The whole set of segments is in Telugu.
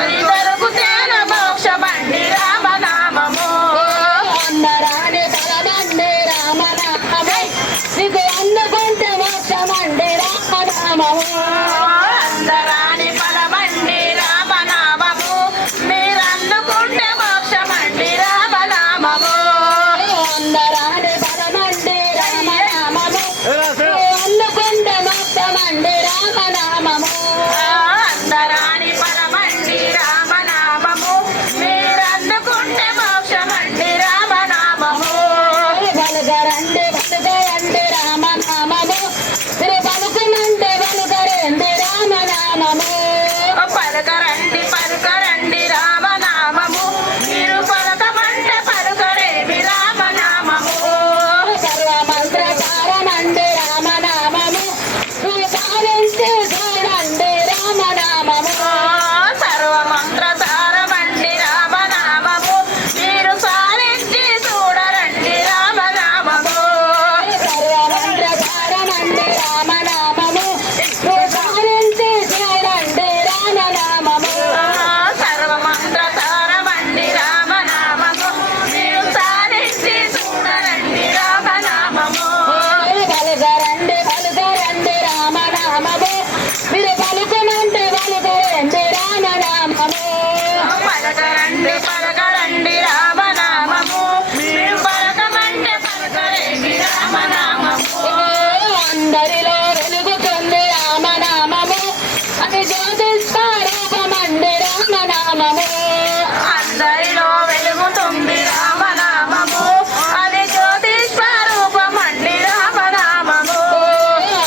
అది దొరుకుతేన మోక్షమండి రామనామము. అందరాని బలమండి రామనామము, నీకు అందుకుంటే మోక్షమండి రామనామము. అందరాని ఫలమండి రామనామము, మీరందుకుంటే మోక్షమండి రామనామము. అందరాని బలమండి రామనామము, అందుకుంటే మోక్షమండి రామనామము. అందరాని ఫలమండి రామనామము, మీరందుకుంటే మోక్షమండి రామనామము. పలుకరండి పలుకరండి రామనామము, మీరు పలుకునంటే పలుకరండి రామనామము. పలకరండి పలుకరండి రామనామము, మీరు పలకమంటే పలుకరేమి రామనామము. సర్వమంత్రకారమండి రామనామము, మీరు సాధించి చూడండి రామనామము. సర్వమంత్రసారమండి రామనామము, మీరు సారించి చూడరండి రామనామము. సర్వమంత్రకారమండి రామనామము, మీరు సాధించి చూడండి రామనామము. సర్వమంత్రసారమండి రామనామము, మీరు సారించి చూడరండి రామనామము. పలుకరండి పలుకరండి రామనామము, మీరు పలుకునంటే పలుకరండి రామనామము. పలకరండి పలకరండి రామనామము, మీరు పలకమంటే పలకరేమి రామనామము. అందరిలో వెలుగుతుంది రామనామము, అది జ్యోతిస్వరూపమండి రామనామము. అందరిలో వెలుగుతుంది రామనామము, అది జ్యోతిస్వరూపమండి రామనామము.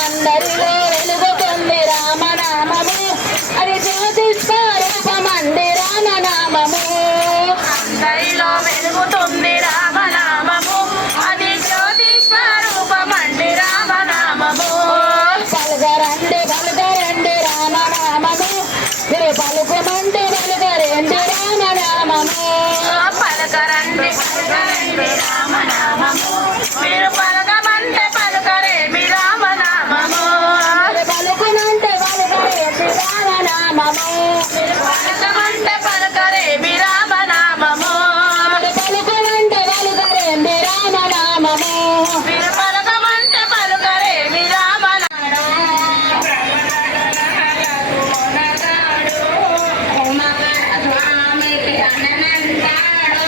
అందరిలో వెలుగుతుంది రామనామము, అది జ్యోతిస్వరూపమండి రామనామము. అందరిలో వెలుగుతుంది రామనామము, అది జ్యోతిస్వరూపమండి రామనామము. పలుకరండి పలుకరండి రామనామము, మీరు పలుకుమంటే పలుకరండి రామనామము. పలకరండి పలకరండి రామనామము, మీరు పలకమంటే పలుకరేమి రామనామము. పలుకునంటే పలుకరండి రామనామము. పలకమంటే పలకరేమి రామనామము. పలుకునంటే పలుకరండి రామనామము. మీరు పలకమంటే పలుకరేమి రామనామము. స్వామికి అనంతాడు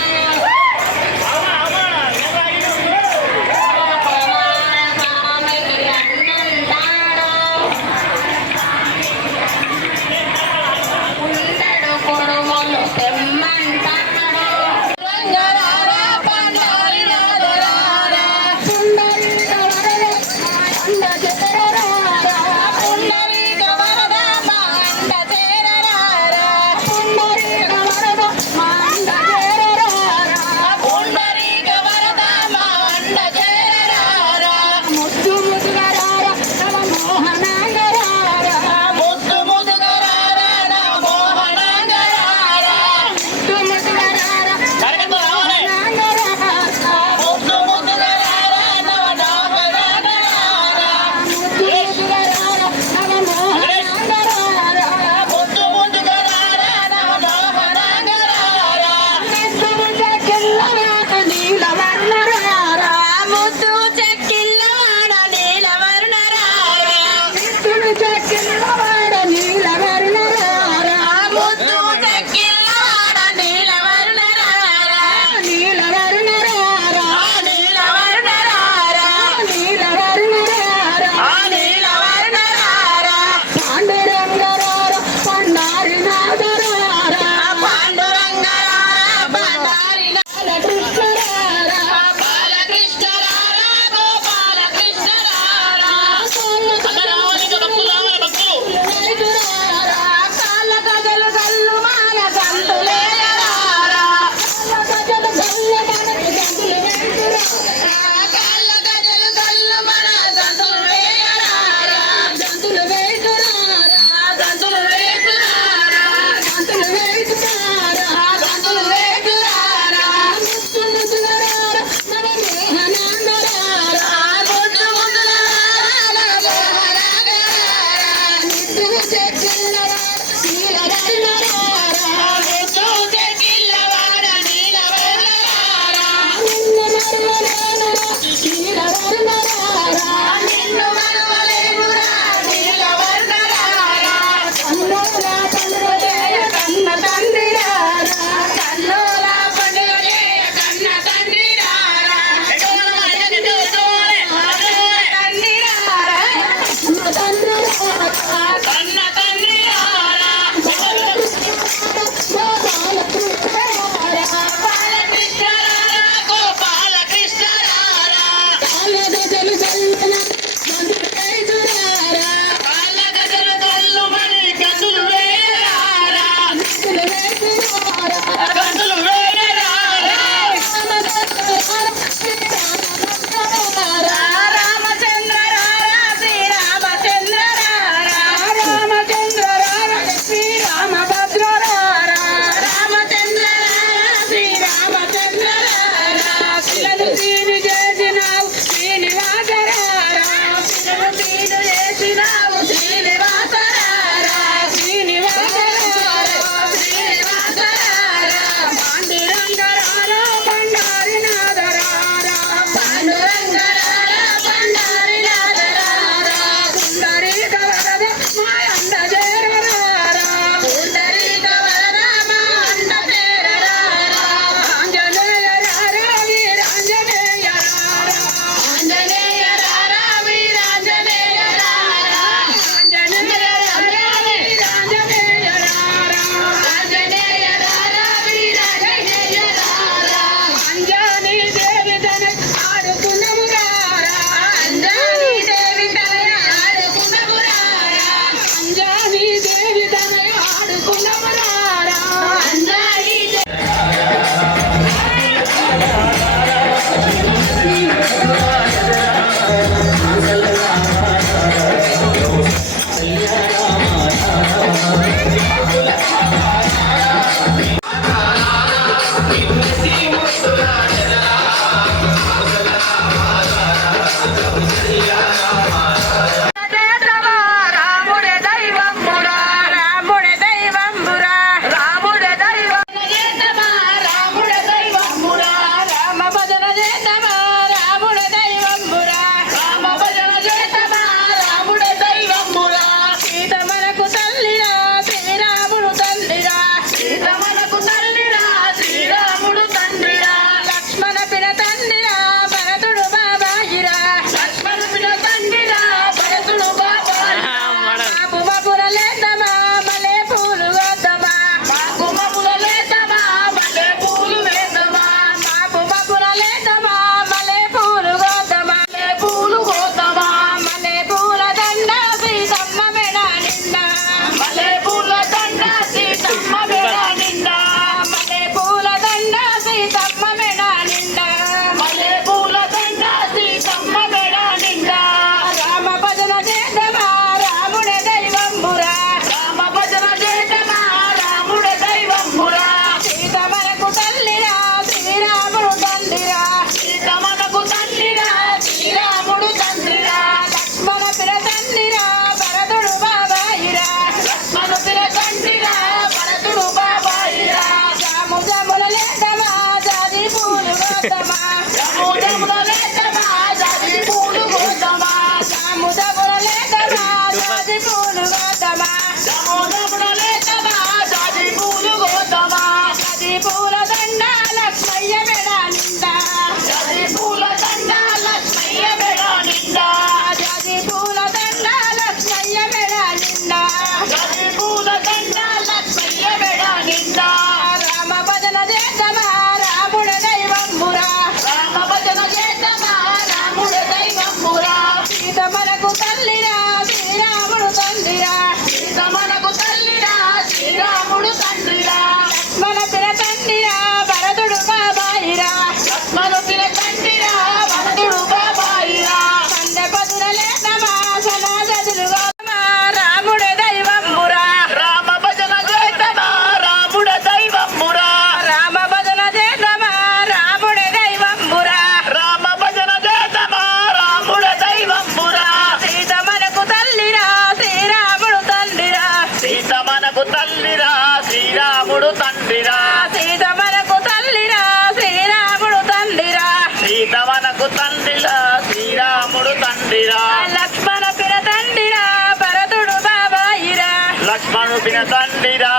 తల్లిరా శ్రీరాముడు తండ్రిరా సీత మనకు తల్లిరా శ్రీరాముడు తండ్రిరా సీత మనకు తండ్రిరా శ్రీరాముడు తండ్రిరా లక్ష్మణ పిన తండ్రిరా భరతుడు బాబాయిరా లక్ష్మణుడు పిన తండ్రిరా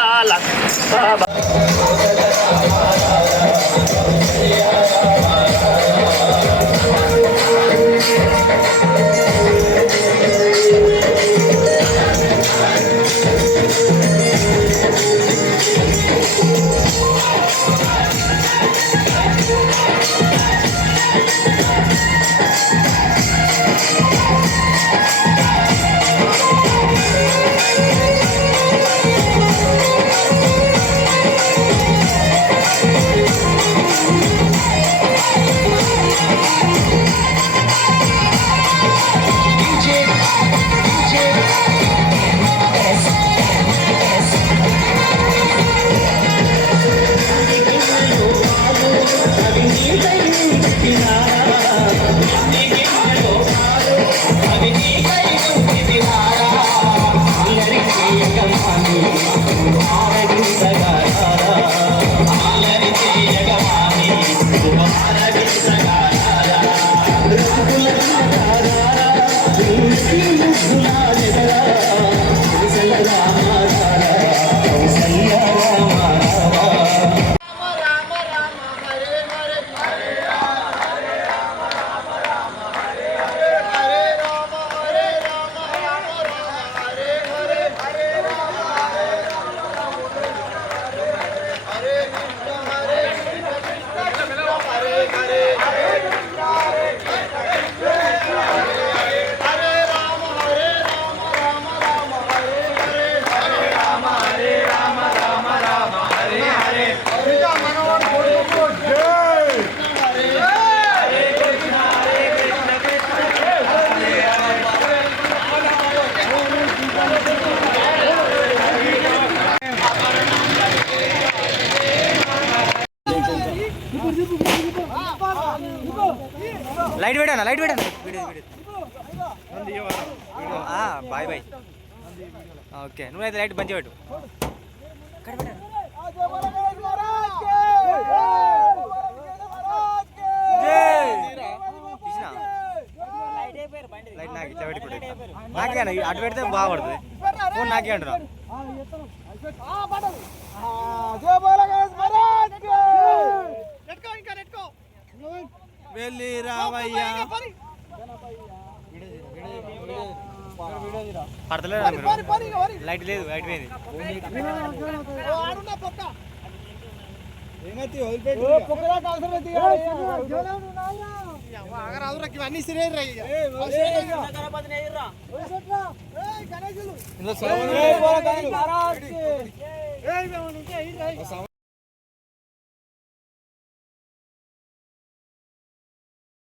లైట్ పెట్టాను లైట్ పెట్టాను బాయ్ బాయ్ ఓకే నువ్వైతే లైట్ మంచిగా పెట్టు లైట్ నాకు ఇట్లా పెట్టి నాకే అటు పెడితే బాగుపడుతుంది ఫోన్ నాకే అంటున్నా వెళ్ళి రావయ్యా పడతలేదు లైట్ లేదు లైట్ పోయింది ఇందులో